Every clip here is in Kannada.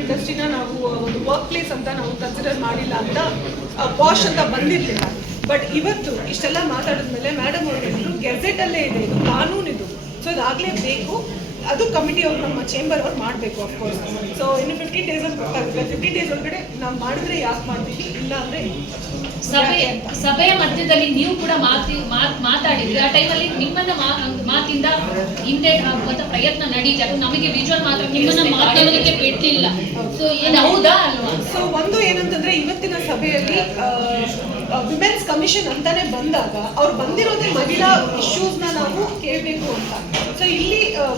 ಇಂಡಸ್ಟ್ರಿನ ನಾವು ಒಂದು ವರ್ಕ್ ಪ್ಲೇಸ್ ಅಂತ ನಾವು ಕನ್ಸಿಡರ್ ಮಾಡಿಲ್ಲ ಅಂತ ಪಾಶ್ ಅಂತ ಬಂದಿರಲಿಲ್ಲ. ಬಟ್ ಇವತ್ತು ಇಷ್ಟೆಲ್ಲ ಮಾತಾಡಿದ್ಮೇಲೆ ಮೇಡಮ್ ಅವ್ರು ಹೇಳಿದ್ರು ಗೆಜೆಟ್ ಅಲ್ಲೇ ಇದೆ, ಇದು ಕಾನೂನಿದು. ಸೊ ಅದಾಗಲೇಬೇಕು ಅದು ಕಮಿಟಿ ಅವ್ರು ನಮ್ಮ ಚೇಂಬರ್ ಅವ್ರು ಮಾಡಬೇಕು ಅಫ್ಕೋರ್ಸ್ ಸೊ ಇನ್ನು ಫಿಫ್ಟೀನ್ ಡೇಸ್ ಅಲ್ಲಿ ಗೊತ್ತಾಗುತ್ತೆ. ಫಿಫ್ಟೀನ್ ಡೇಸ್ ಒಳಗಡೆ ನಾವು ಮಾಡಿದ್ರೆ ಯಾಕೆ ಮಾಡ್ತೀವಿ ಇಲ್ಲ ಅಂದ್ರೆ ಸಭೆ ಸಭೆಯ ಮಧ್ಯದಲ್ಲಿ ನೀವು ಕೂಡ ಮಾತಿ ಮಾತ್- ಮಾತಾಡಿದ್ರಿ ಆ ಟೈಮಲ್ಲಿ ನಿಮ್ಮನ್ನ ಮಾತಿಂದ ಹಿಂದೆ ಹಾಕುವಂತ ಪ್ರಯತ್ನ ನಡೀತೆ. ಅದು ನಮಗೆ ವಿಜುವಲ್ ಮಾತ್ರ ನಿಮ್ಮನ್ನ. ಮಾತಾಡೋದಕ್ಕೆ ಬಿಟ್ಟಿಲ್ಲ ಸೊ ಏನು ಹೌದಾ. ಅಲ್ವಾ? ಸೊ ಒಂದು ಏನಂತಂದ್ರೆ ಇವತ್ತಿನ ಸಭೆಯಲ್ಲಿ ವಿಮೆನ್ಸ್ ಕಮಿಷನ್ ಅಂತಾನೆ ಬಂದಾಗ ಅವ್ರು ಬಂದಿರೋದೇ ಮಹಿಳಾ ಇಶ್ಯೂಸ್ನ ನಾವು ಕೇಳಬೇಕು ಅಂತ. ಸೊ ಇಲ್ಲಿ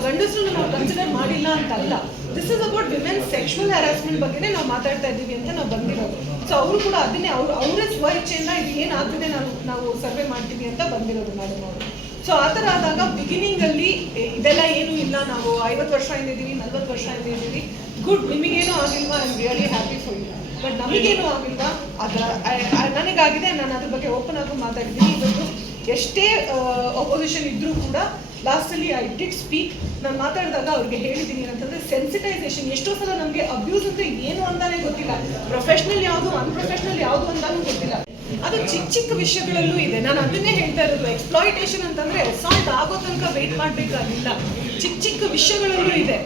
ಗಂಡಸ್ರನ್ನ ನಾವು ಕನ್ಸಿಡರ್ ಮಾಡಿಲ್ಲ ಅಂತಲ್ಲ. This is about women sexual harassment ಬಗ್ಗೆನೇ ನಾವು ಮಾತಾಡ್ತಾ ಇದ್ದೀವಿ ಅಂತ ನಾವು ಬಂದಿರೋದು. ಸೊ ಅವರು ಕೂಡ ಅದನ್ನೇ, ಅವ್ರು, ಅವರ ಸ್ವ ಇಚ್ಛೆಯಿಂದ ಇದು ಏನಾಗ್ತಿದೆ ನಾವು ನಾವು ಸರ್ವೆ ಮಾಡ್ತೀವಿ ಅಂತ ಬಂದಿರೋದು ಮೇಡಮ್ ಅವರು. ಸೊ ಆ ಥರ ಆದಾಗ ಬಿಗಿನಿಂಗಲ್ಲಿ ಇದೆಲ್ಲ ಏನೂ ಇಲ್ಲ. ನಾವು ಐವತ್ತು ವರ್ಷ ಇದ್ದೀವಿ, ನಲ್ವತ್ತು ವರ್ಷ ಇದ್ದೀವಿ. ಗುಡ್ ನಿಮಗೇನು ಆಗಿಲ್ವಾ? I am really happy for you but ನಮಗೇನು ಆಗಿಲ್ಲ ಅದರ ನನಗಾಗಿದೆ. ನಾನು ಅದ್ರ ಬಗ್ಗೆ ಓಪನ್ ಆಗಿ ಮಾತಾಡಿದ್ದೀನಿ. ಇವತ್ತು ಎಷ್ಟೇ ಅಪೋಸಿಷನ್ ಇದ್ರೂ ಕೂಡ ಲಾಸ್ಟಲ್ಲಿ ಐ ಡಿಡ್ ಸ್ಪೀಕ್ ನಾನು ಮಾತಾಡಿದಾಗ ಅವ್ರಿಗೆ ಹೇಳಿದ್ದೀನಿ ಅಂತಂದ್ರೆ ಸೆನ್ಸಿಟೈಸೇಷನ್ ಎಷ್ಟೋ ಸಲ ನಮಗೆ ಅಬ್ಯೂಸ್ ಅಂತ ಏನು ಅಂತಾನೆ ಗೊತ್ತಿಲ್ಲ. ಪ್ರೊಫೆಷನಲ್ ಯಾವುದು ಅನ್ಪ್ರೊಫೆಷನಲ್ ಯಾವುದು ಅಂತಾನೂ ಗೊತ್ತಿಲ್ಲ. ಅದು ಚಿಕ್ಕ ಚಿಕ್ಕ ವಿಷಯಗಳಲ್ಲೂ ಇದೆ. ನಾನು ಅದನ್ನೇ ಹೇಳ್ತಾ ಇರೋದು. ಎಕ್ಸ್ಪ್ಲಾಯಿಟೇಷನ್ ಅಂತಂದ್ರೆ ಅಸಾಲ್ಟ್ ಆಗೋ ತನಕ ವೆಯ್ಟ್ ಮಾಡಬೇಕಾಗಿಲ್ಲ. ಚಿಕ್ಕ ಚಿಕ್ಕ ವಿಷಯಗಳಲ್ಲೂ ಇದೆ.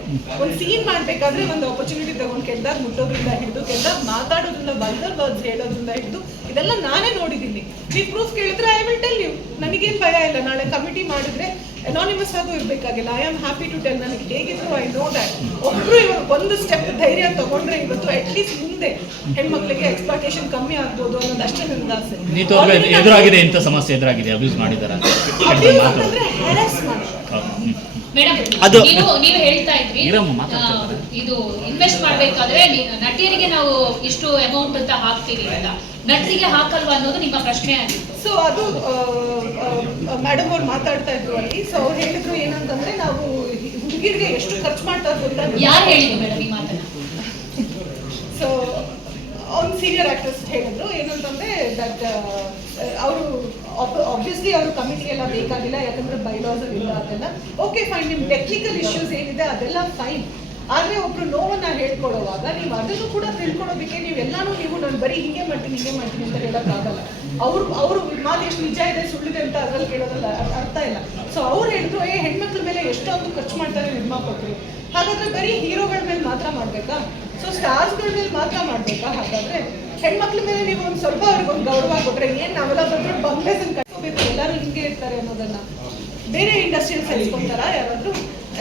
ಒಂದು ಸೀನ್ ಮಾಡಬೇಕಾದ್ರೆ ಒಂದು ಆಪರ್ಚುನಿಟಿ ತಗೊಂಡು ಕೆಟ್ಟದಾಗ ಮುಟ್ಟೋದ್ರಿಂದ ಹಿಡಿದು ಕೆಟ್ಟದಾಗ ಮಾತಾಡೋದ್ರಿಂದ ಬಂದರ್ ವರ್ಡ್ಸ್ ಹೇಳೋದ್ರಿಂದ ಹಿಡಿದು ಇದೆಲ್ಲ ನಾನೇ ನೋಡಿದ್ದೀನಿ. ನೀವು ಪ್ರೂಫ್ ಕೇಳಿದ್ರೆ ಐ ವಿಲ್ ಟೆಲ್ ಯು ನನಗೇನು ಭಯ ಇಲ್ಲ. ನಾಳೆ ಕಮಿಟಿ ಮಾಡಿದ್ರೆ ಅನಾನಿಮಸ್ ಆಗೂ ಇರ್ಬೇಕಾಗಿಲ್ಲ. I am happy to tell ನನಗೆ ಹೇಗಿದ್ರು ಐ ನೋ ದ್ಯಾಟ್ ಒಬ್ರು ಇವಾಗ ಒಂದು ಸ್ಟೆಪ್ ಧೈರ್ಯ ತಗೊಂಡ್ರೆ ಇವತ್ತು ಅಟ್ಲೀಸ್ಟ್ ಮುಂದೆ ಹೆಣ್ಮಕ್ಳಿಗೆ ಎಕ್ಸ್ಪ್ಲಾಟೇಷನ್ ಕಮ್ಮಿ ಆಗ್ಬೋದು ಅನ್ನೋದು ಅಷ್ಟೇ ನನ್ನ ಆಸೆ. ಎದುರಾಗಿದೆ ಇಂಥ ಸಮಸ್ಯೆ ಎದುರಾಗಿದೆ ಅಬ್ಯೂಸ್ ಮಾಡಿದ್ದಾರೆ ಮಾಡಿ ಅದು- ನೀವು ನೀವು ಹೇಳ್ತಾ ಇದ್ರಿ. ಆ, ಇದು ಇನ್ವೆಸ್ಟ್ ಮಾಡ್ಬೇಕಾದ್ರೆ ನಟಿಯರಿಗೆ ನಾವು ಇಷ್ಟು ಅಮೌಂಟ್ ಅಂತ ಹಾಕ್ತೀವಿ ಅಂತ. ನಟರಿಗೆ ಹಾಕಲ್ವಾ ಅನ್ನೋದು ನಿಮ್ಮ ಪ್ರಶ್ನೆ ಆಗಿತ್ತು. ಸೊ ಅದು ಮೇಡಮ್ ಅವ್ರು ಮಾತಾಡ್ತಾ ಇದ್ರು ಅಲ್ಲಿ. ಸೊ ಅವ್ರು ಹೇಳಿದ್ರು ಏನಂತಂದ್ರೆ ನಾವು ಹುಡುಗಿರಿಗೆ ಎಷ್ಟು ಖರ್ಚು ಮಾಡ್ತಾ ಇದ್ರು ಯಾರು ಹೇಳಿದ್ರು ಮೇಡಮ್ ಈ ಮಾತನ್ನ? ಸೊ ಅವ್ನು ಸೀನಿಯರ್ ಆಕ್ಟರ್ಸ್ ಹೇಳಿದ್ರು. ಏನಂತಂದ್ರೆ ದಟ್ ಅವರು ಆಬ್ವಿಯಸ್ಲಿ ಅವರು ಕಮಿಟಿ ಎಲ್ಲ ಬೇಕಾಗಿಲ್ಲ ಯಾಕಂದ್ರೆ ಬೈಲಾಸ್ ಇಲ್ಲ ಅದೆಲ್ಲ. ಓಕೆ ಫೈನ್ ನಿಮ್ ಟೆಕ್ನಿಕಲ್ ಇಶ್ಯೂಸ್ ಏನಿದೆ ಅದೆಲ್ಲ ಫೈನ್ ಆದ್ರೆ ಒಬ್ರು ನೋವನ್ನ ಹೇಳ್ಕೊಳ್ಳುವಾಗ ನೀವು ಅದನ್ನು ಕೂಡ ತಿಳ್ಕೊಳ್ಳೋದಕ್ಕೆ ನೀವೆಲ್ಲಾನು ನೀವು ನಾನು ಬರೀ ಹಿಂಗೆ ಮಾಡ್ತೀನಿ ಹಿಂಗೆ ಮಾಡ್ತೀನಿ ಅಂತ ಹೇಳೋಕ್ಕಾಗಲ್ಲ ಅವ್ರು, ಅವರು ಮಾತು ಎಷ್ಟು ನಿಜ ಇದೆ, ಸುಳ್ಳಿದೆ ಅಂತ ಅದ್ರಲ್ಲಿ ಕೇಳೋದಲ್ಲ ಅರ್ಥ ಇಲ್ಲ. ಸೊ ಅವ್ರು ಹೇಳಿದ್ರು, ಏ, ಹೆಣ್ಮಕ್ಳ ಮೇಲೆ ಎಷ್ಟೊಂದು ಖರ್ಚು ಮಾಡ್ತಾರೆ ನಿರ್ಮಾಪಕರು ಹಾಗಾದ್ರೆ ಬರೀ ಹೀರೋಗಳ ಮೇಲೆ ಮಾತ್ರ ಮಾಡ್ಬೇಕಾ? ಸೊ ಸ್ಟಾರ್ಸ್ಗಳ ಮೇಲೆ ಮಾತ್ರ ಮಾಡ್ಬೇಕಾ? ಹಾಗಾದ್ರೆ ಹೆಣ್ಮಕ್ಳ ಮೇಲೆ ನೀವು ಒಂದು ಸ್ವಲ್ಪ ಅವ್ರಿಗೆ ಒಂದು ಗೌರವ ಕೊಟ್ರೆ ಏನ್ ನಾವೆಲ್ಲ ಬಂದ್ರೆ ಬಂಗ್ಲೆಸ್ ಕಟ್ಕೋಬೇಕು, ಎಲ್ಲರೂ ಹಿಂಗೆ ಇರ್ತಾರೆ ಅನ್ನೋದನ್ನ ಬೇರೆ ಇಂಡಸ್ಟ್ರಿಯಲ್ಲಿ ಸಲ್ಲಿಸ್ಕೊಂತಾರ ಯಾರಾದ್ರೂ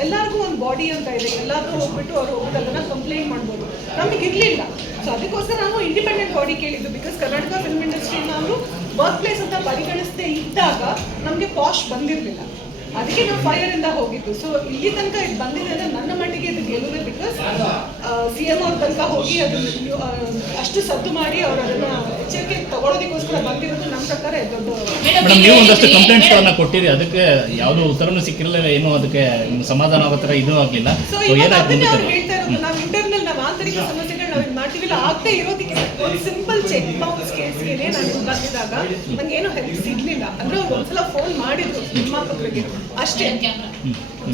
ಎಲ್ಲರಿಗೂ ಒಂದು ಬಾಡಿ ಅಂತ ಇದೆ, ಎಲ್ಲಾದ್ರೂ ಹೋಗ್ಬಿಟ್ಟು ಅವ್ರು ಹೋಗ್ಬಿಟ್ಟು ಅದನ್ನ ಕಂಪ್ಲೇಂಟ್ ಮಾಡ್ಬೋದು. ನಮಗೆ ಇರ್ಲಿಲ್ಲ. ಸೊ ಅದಕ್ಕೋಸ್ಕರ ನಾವು ಇಂಡಿಪೆಂಡೆಂಟ್ ಬಾಡಿ ಕೇಳಿದ್ದು ಬಿಕಾಸ್ ಕರ್ನಾಟಕ ಫಿಲ್ಮ್ ಇಂಡಸ್ಟ್ರಿ ನಾವು ವರ್ಕ್ ಪ್ಲೇಸ್ ಅಂತ ಪರಿಗಣಿಸದೆ ಇದ್ದಾಗ ನಮಗೆ ಪಾಶ್ ಬಂದಿರಲಿಲ್ಲ. ಅದಕ್ಕೆ ನಾವು ಫೈರ್ ಇಂದ ಹೋಗಿದ್ದು. ಸೊ ಇಲ್ಲಿ ತನಕ ಇದು ಬಂದಿದೆ ಅಂದ್ರೆ ನನ್ನ ಮಟ್ಟಿಗೆ ಇದು ಗೆಲುವೆ ಬಿಕಾಸ್ ಸಿ ಎಂ ಅವ್ರ ತನಕ ಹೋಗಿ ಅದು ಅಷ್ಟು ಸದ್ದು ಮಾಡಿ ಅವ್ರು ಅದನ್ನ ಎಚ್ಚರಿಕೆ ತಗೊಳೋದಕ್ಕೋಸ್ಕರ ಬಂದಿರೋದು ನಮ್ಮ ಪ್ರಕಾರ ದೊಡ್ಡ ಮೇಡಮ್ ನೀವು ಒಂದಷ್ಟು ಕಂಪ್ಲೇಂಟ್ಸ್ ಗಳನ್ನ ಕೊಟ್ಟಿರಿ. ಅದಕ್ಕೆ ಯಾವುದೋ ಉತ್ತರನೂ ಸಿಕ್ಕಿರಲಿಲ್ಲ ಏನೋ ಅದಕ್ಕೆ ಸಮಾಧಾನ ಆಗೋ ಥರ ಇದು ಆಗಲಿಲ್ಲ. ಸೊ ಅವ್ರು ಹೇಳ್ತಾ ಇರೋದು. ನಾವು ಇಂಟರ್ನಲ್ ನಾವು ಆಂತರಿಕ ಸಮಸ್ಯೆಗಳು ನಾವು ಇಲ್ಲ ಮಾಡ್ತೀವಿಲ್ಲ ಆಗದೆ ಇರೋದಕ್ಕೆ ಒಂದು ಸಿಂಪಲ್ ಚೆಕ್ ಬೌನ್ಸ್ ಕೇಸ್ಗೆ ನಾನು ಬಂದಿದ್ದಾಗ ಬಂದಿದಾಗ ನಂಗೆ ಏನೂ ಹೆಲ್ಪ್ ಸಿಗ್ಲಿಲ್ಲ. ಅಂದ್ರೆ ಅವ್ರು ಒಂದ್ಸಲ ಫೋನ್ ಮಾಡಿದ್ರು ನಿರ್ಮಾಪಕರಿಗೆ ಅಷ್ಟೇ.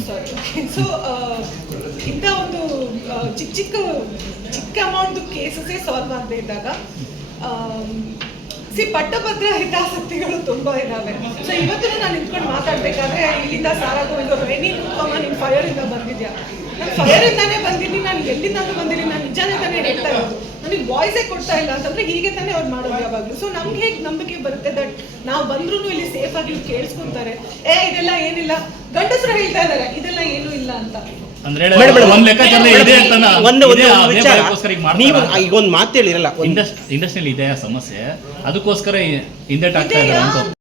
ಸಾರಿ ಸೊ ಇಂಥ ಒಂದು ಚಿಕ್ಕ ಚಿಕ್ಕ ಚಿಕ್ಕ ಅಮೌಂಟ್ ಕೇಸಸ್ಸೇ ಸಾಲ್ವ್ ಆಗದೆ ಇದ್ದಾಗ ಸಿ ಪಟ್ಟಭದ್ರ ಹಿತಾಸಕ್ತಿಗಳು ತುಂಬಾ ಇದಾವೆ. ಸೊ ಇವತ್ತು ನಾನು ನಿಂತ್ಕೊಂಡು ಮಾತಾಡ್ಬೇಕಾದ್ರೆ ಇಲ್ಲಿಂದ ಸಾರಾ ಗೋವಿಂದ್ ಅವರು ಏ ನೀನು ನೀನು ಫೈರ್ ಇಂದ ಬಂದಿದ್ಯಾ? ನಾನು ಫೈರ್ ಬಂದಿದ್ದೀನಿ ನಾನು ಎಲ್ಲಿಂದಾದ್ರೂ ಬಂದಿರಲಿ ನಾನು ನಿಜಾನೇ ತಾನೇ ಹೇಳ್ತಾ ಇರೋದು. ನನಗೆ ವಾಯ್ಸೇ ಕೊಡ್ತಾ ಇಲ್ಲ ಅಂತಂದ್ರೆ ಹೀಗೆ ತಾನೇ ಅವ್ರು ಮಾಡೋದು ಯಾವಾಗಲೂ. ಸೊ ನಮ್ಗೆ ಹೇಗೆ ನಂಬಿಕೆ ಬರುತ್ತೆ ದಟ್ ನಾವು ಬಂದ್ರೂ ಇಲ್ಲಿ ಸೇಫ್ ಆಗಿ ಕೇಳಿಸ್ಕೊಂತಾರೆ. ಏ ಇದೆಲ್ಲ ಏನಿಲ್ಲ ಗಂಡಸರು ಹೇಳ್ತಾ ಇದಾರೆ ಇದೆಲ್ಲ ಏನು ಇಲ್ಲ ಅಂತ. ಅಂದ್ರೆ ಮೇಡಮ್, ಮೇಡಮ್, ಒಂದ್ ಲೆಕ್ಕಾಚಾರ ಇದೆ ಅಂತ ಒಂದು ಒಂದು ಒಂದು ನೀವು ಈಗ ಒಂದು ಮಾತು ಹೇಳಿರಲ್ಲ ಇಂಡಸ್ಟ್ರಿಯಲ್ಲಿ ಇದೆ ಆ ಸಮಸ್ಯೆ? ಅದಕ್ಕೋಸ್ಕರ ಹಿಂದೆ ಟಾಕ್ತಾ ಇದೆಯಾ? ಇದ್ದಾರೆ ಅಂತ.